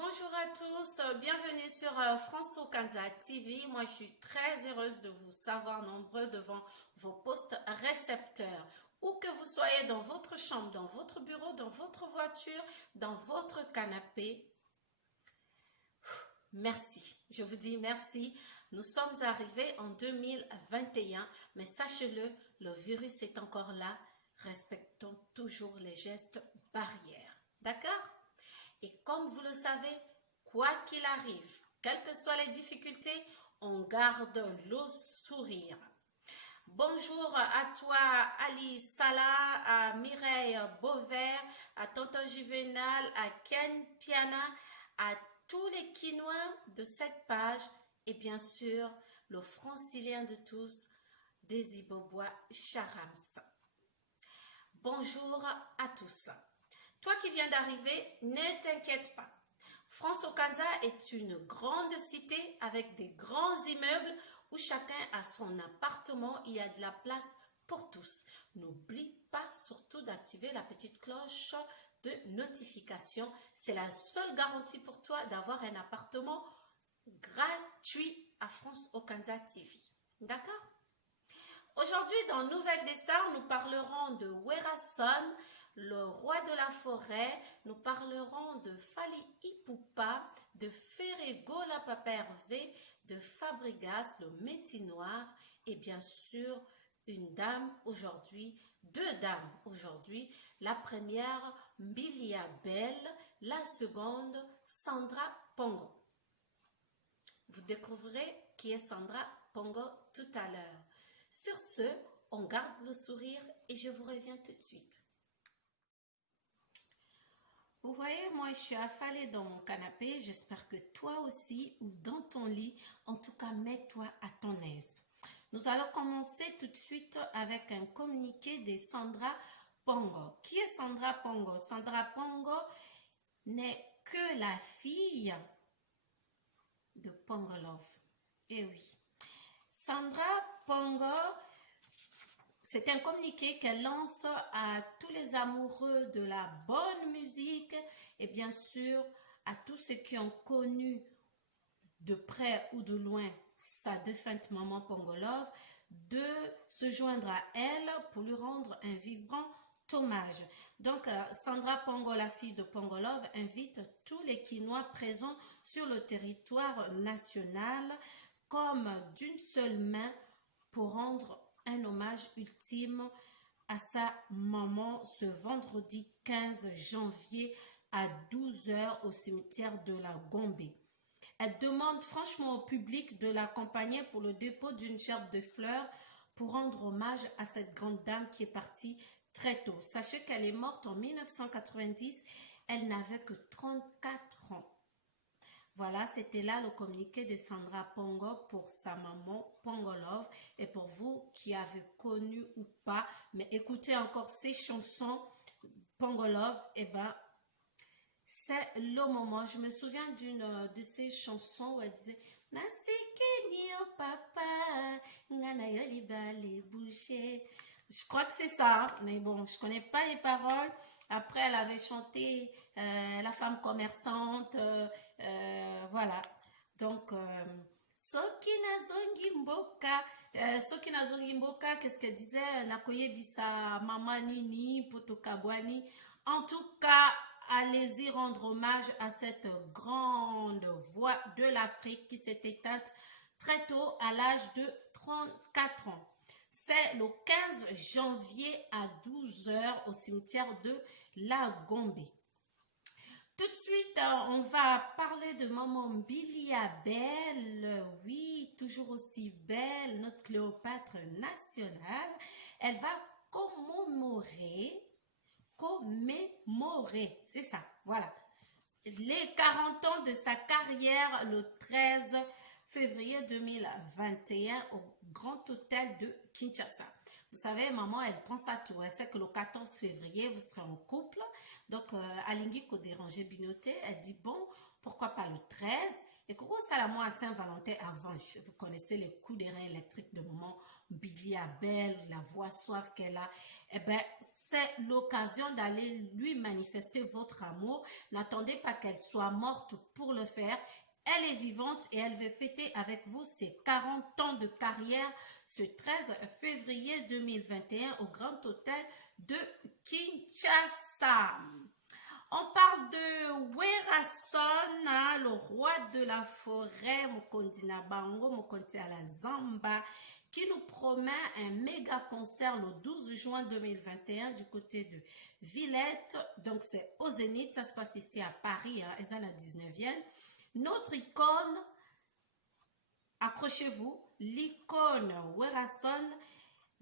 Bonjour à tous, bienvenue sur France Okanza TV. Moi, je suis très heureuse de vous savoir nombreux devant vos postes récepteurs. Où que vous soyez, dans votre chambre, dans votre bureau, dans votre voiture, dans votre canapé. Merci, je vous dis merci. Nous sommes arrivés en 2021, mais sachez-le, le virus est encore là. Respectons toujours les gestes barrières. D'accord? Et comme vous le savez, quoi qu'il arrive, quelles que soient les difficultés, on garde le sourire. Bonjour à toi, Ali Salah, à Mireille Beauvert, à Tonton Juvenal, à Ken Piana, à tous les Quinois de cette page et bien sûr, le francilien de tous, Desibobois Charams. Bonjour à tous. Toi qui viens d'arriver, ne t'inquiète pas. France Okanza est une grande cité avec des grands immeubles où chacun a son appartement. Il y a de la place pour tous. N'oublie pas surtout d'activer la petite cloche de notification. C'est la seule garantie pour toi d'avoir un appartement gratuit à France Okanza TV. D'accord? Aujourd'hui, dans Nouvelle des Stars, nous parlerons de Werason, le roi de la forêt. Nous parlerons de Fali Ipupa, de Ferrego la Papervé, de Fabregas, le métier noir, et bien sûr, une dame aujourd'hui, deux dames aujourd'hui. La première, Mbilia Belle, la seconde, Sandra Pongo. Vous découvrirez qui est Sandra Pongo tout à l'heure. Sur ce, on garde le sourire et je vous reviens tout de suite. Vous voyez, moi, je suis affalée dans mon canapé. J'espère que toi aussi, ou dans ton lit, en tout cas, mets-toi à ton aise. Nous allons commencer tout de suite avec un communiqué de Sandra Pongo. Qui est Sandra Pongo? Sandra Pongo n'est que la fille de Pongolov. Eh oui. Sandra Pongo, c'est un communiqué qu'elle lance à tous les amoureux de la bonne musique et bien sûr à tous ceux qui ont connu de près ou de loin sa défunte maman Pongolov, de se joindre à elle pour lui rendre un vibrant hommage. Donc, Sandra Pongo, la fille de Pongolov, invite tous les Quinois présents sur le territoire national comme d'une seule main pour rendre un hommage ultime à sa maman ce vendredi 15 janvier à 12 h au cimetière de la Gombe. Elle demande franchement au public de l'accompagner pour le dépôt d'une gerbe de fleurs pour rendre hommage à cette grande dame qui est partie très tôt. Sachez qu'elle est morte en 1990, elle n'avait que 34 ans. Voilà, c'était là le communiqué de Sandra Pongo pour sa maman Pongolov et pour vous qui avez connu ou pas, mais écoutez encore ces chansons Pongolov, eh ben, c'est le moment. Je me souviens d'une de ces chansons où elle disait « Nasekenio papa, ngana yoliba les bouchers ». Je crois que c'est ça, hein? Mais bon, je connais pas les paroles. Après, elle avait chanté La femme commerçante, voilà. Donc, Sokina Zongimboka, Sokina Zongimboka, qu'est-ce qu'elle disait? Nakoye bisa mama nini, potokabwani. En tout cas, allez-y rendre hommage à cette grande voix de l'Afrique qui s'est éteinte très tôt à l'âge de 34 ans. C'est le 15 janvier à 12 h au cimetière de la Gombe. Tout de suite, on va parler de maman Mbilia Belle. Oui, toujours aussi belle, notre Cléopâtre nationale. Elle va commémorer, c'est ça, voilà, les 40 ans de sa carrière le 13 février 2021 au Grand Hôtel de Kinshasa. Vous savez, maman, elle pense à tout. Elle sait que le 14 février, vous serez en couple. Donc, Alingi Kodérangé Binoté, elle dit, bon, Pourquoi pas le 13? Et Coco Salamo à Saint-Valentin avant, vous connaissez les coups des reins électriques de maman Billy Abel, la voix soif qu'elle a. Eh bien, c'est l'occasion d'aller lui manifester votre amour. N'attendez pas qu'elle soit morte pour le faire. Elle est vivante et elle veut fêter avec vous ses 40 ans de carrière ce 13 février 2021 au Grand Hôtel de Kinshasa. On parle de Werason, le roi de la forêt, Mokondi Nabango, Mokondi à la Zamba, qui nous promet un méga concert le 12 juin 2021 du côté de Villette. Donc c'est au Zénith, ça se passe ici à Paris, hein, et à la 19e. Notre icône, accrochez-vous, l'icône Werason,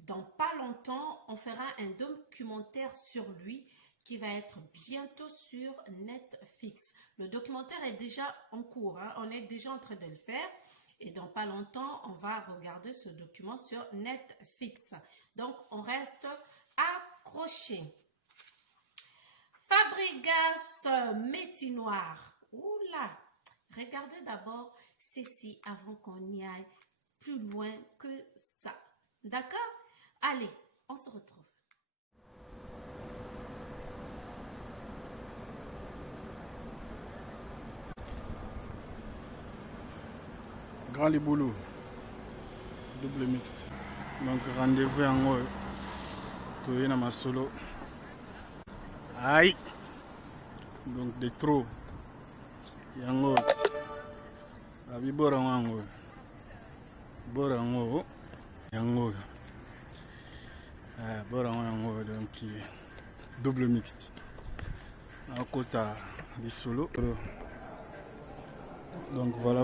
dans pas longtemps, on fera un documentaire sur lui qui va être bientôt sur Netflix. Le documentaire est déjà en cours, hein, on est déjà en train de le faire. Et dans pas longtemps, on va regarder ce document sur Netflix. Donc, on reste accroché. Fabregas Métinoir. Oula! Regardez d'abord ceci avant qu'on y aille plus loin que ça. D'accord? Allez, on se retrouve. Grand Liboulou, double mixte. Donc rendez-vous en haut. Tu es dans ma solo. Aïe. Donc de trop. Yango. Abi bora wango. Bora wango. Yango. Bora wango donc double mixte. À côté des solo. Donc voilà.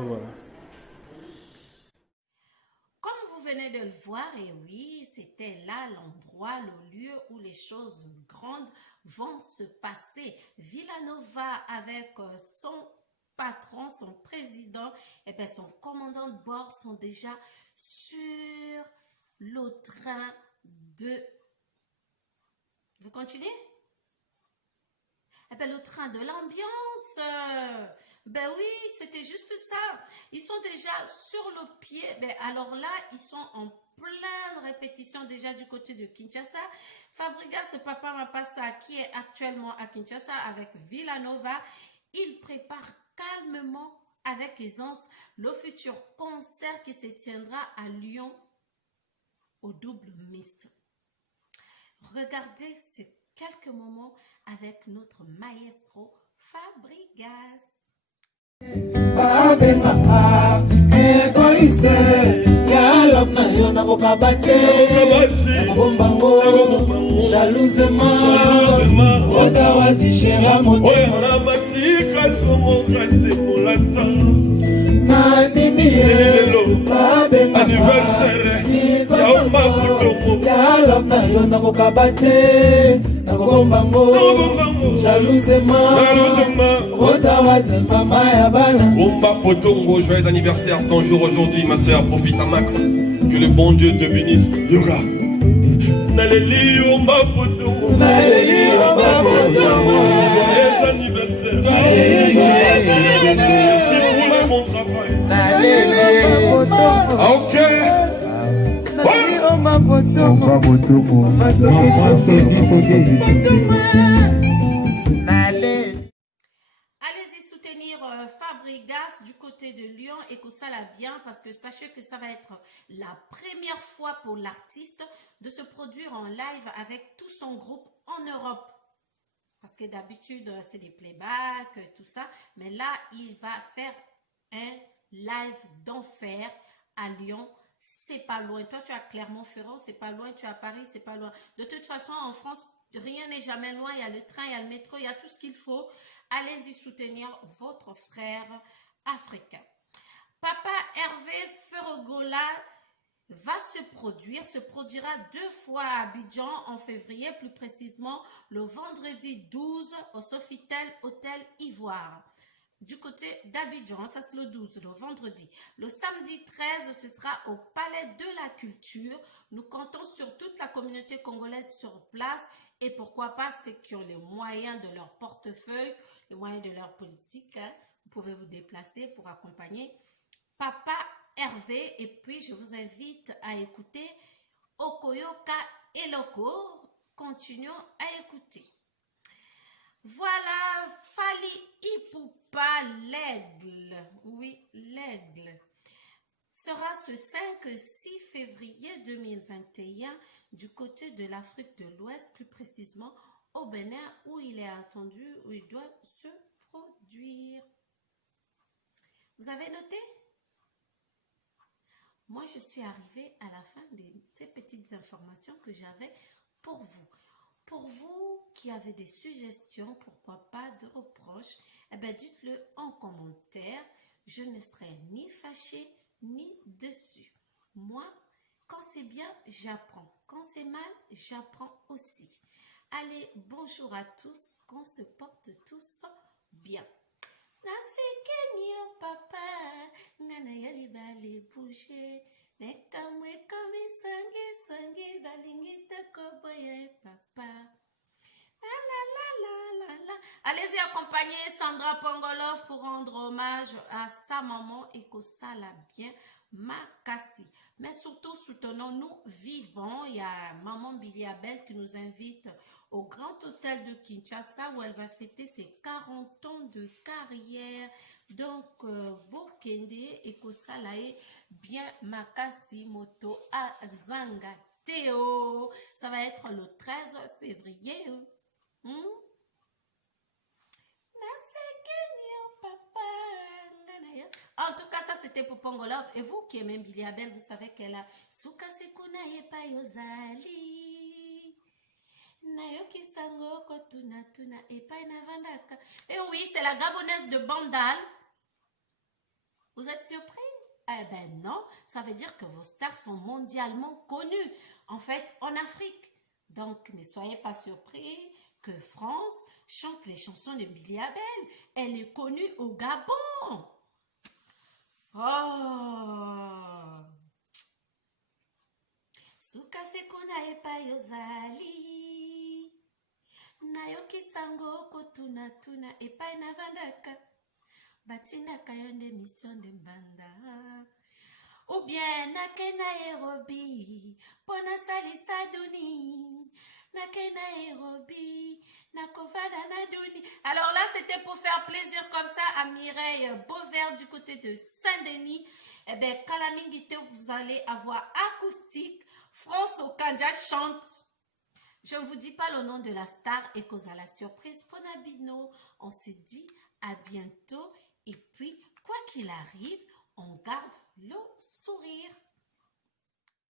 Venez de le voir, et oui, c'était là l'endroit, le lieu où les choses grandes vont se passer. Villanova avec son patron, son président, et bien son commandant de bord sont déjà sur le train de... Vous continuez? Eh bien, le train de l'ambiance. Ben oui, c'était juste ça. Ils sont déjà sur le pied. Ben alors là, ils sont en pleine répétition déjà du côté de Kinshasa. Fabregas Papa Mapasa, qui est actuellement à Kinshasa avec Villanova, il prépare calmement, avec aisance, le futur concert qui se tiendra à Lyon au double mixte. Regardez ces quelques moments avec notre maestro Fabregas. Babenga egoiste ya love na yo na kokabate bombango jalousement oza wazishera motema na matika songo reste molasta na nimi babenga anniversaire ya makutongo ya love na yo na kokabate na bombango jalousement Omba Potongo, joyeux anniversaire, c'est ton jour aujourd'hui, ma soeur, profite à max. Que le bon Dieu te bénisse. Yoga. Naleli Omba Potongo. Joyeux anniversaire. Merci pour le bon travail. Ok. Allez-y soutenir Fabregas du côté de Lyon et que ça l'a bien, parce que sachez que ça va être la première fois pour l'artiste de se produire en live avec tout son groupe en Europe. Parce que d'habitude, c'est des playbacks, tout ça. Mais là, il va faire un live d'enfer à Lyon. C'est pas loin. Toi, tu as Clermont-Ferrand, c'est pas loin. Tu as Paris, c'est pas loin. De toute façon, en France, rien n'est jamais loin. Il y a le train, il y a le métro, il y a tout ce qu'il faut. Allez-y soutenir votre frère africain. Papa Hervé Ferregola va se produira 2 fois à Abidjan en février, plus précisément le vendredi 12 au Sofitel Hôtel Ivoire. Du côté d'Abidjan, ça c'est le 12, le vendredi. Le samedi 13, ce sera au Palais de la Culture. Nous comptons sur toute la communauté congolaise sur place et pourquoi pas ceux qui ont les moyens de leur portefeuille, les moyens de leur politique, hein, pouvez vous déplacer pour accompagner Papa Hervé. Et puis, je vous invite à écouter Okoyoka Eloko. Continuons à écouter. Voilà, Fali Ipupa, l'aigle. Oui, l'aigle. Sera ce 5-6 février 2021 du côté de l'Afrique de l'Ouest, plus précisément au Bénin, où il est attendu, où il doit se produire. Vous avez noté? Moi, je suis arrivée à la fin de ces petites informations que j'avais pour vous. Pour vous qui avez des suggestions, pourquoi pas de reproches, eh bien, dites-le en commentaire. Je ne serai ni fâchée ni déçue. Moi, quand c'est bien, j'apprends. Quand c'est mal, j'apprends aussi. Allez, bonjour à tous, qu'on se porte tous bien. Nasekenyo papa, ngana yali bali bouger. Nekamwe komi sangi balingi takoboye papa. Allez-y accompagner Sandra Pongolov pour rendre hommage à sa maman et que ça l'a bien Makassi. Mais surtout, soutenons-nous vivants. Il y a maman Billy Abel qui nous invite au Grand Hôtel de Kinshasa où elle va fêter ses 40 ans de carrière. Donc, Bokende et que ça l'a bien Makassi Moto à Zanga Théo. Ça va être le 13 février. En tout cas, ça c'était pour Pongolov. Et vous qui aimez Billy Abel, vous savez qu'elle a Suka sekuna yepa yozali. Nayoki sango kotuna tuna epa inavandaka. Et oui, c'est la Gabonaise de Bandal. Vous êtes surpris? Eh ben non, ça veut dire que vos stars sont mondialement connues. En fait, en Afrique. Donc, ne soyez pas surpris que France chante les chansons de Billy Abel. Elle est connue au Gabon. Oh! Suka sekuna epa yozali. Nayoki sango kotuna tuna epa inavandaka. Batinaka yonde mission de banda. Ou bien nake Nairobi. Pona salisa duni. Nake Nairobi. Nakovada naduni. Alors là, c'était pour faire plaisir comme ça à Mireille Beauvert du côté de Saint-Denis. Eh bien, Kalamingite, vous allez avoir acoustique. France Okanja chante. Je ne vous dis pas le nom de la star et cause à la surprise. Ponabino, on se dit à bientôt. Et puis, quoi qu'il arrive, on garde le sourire.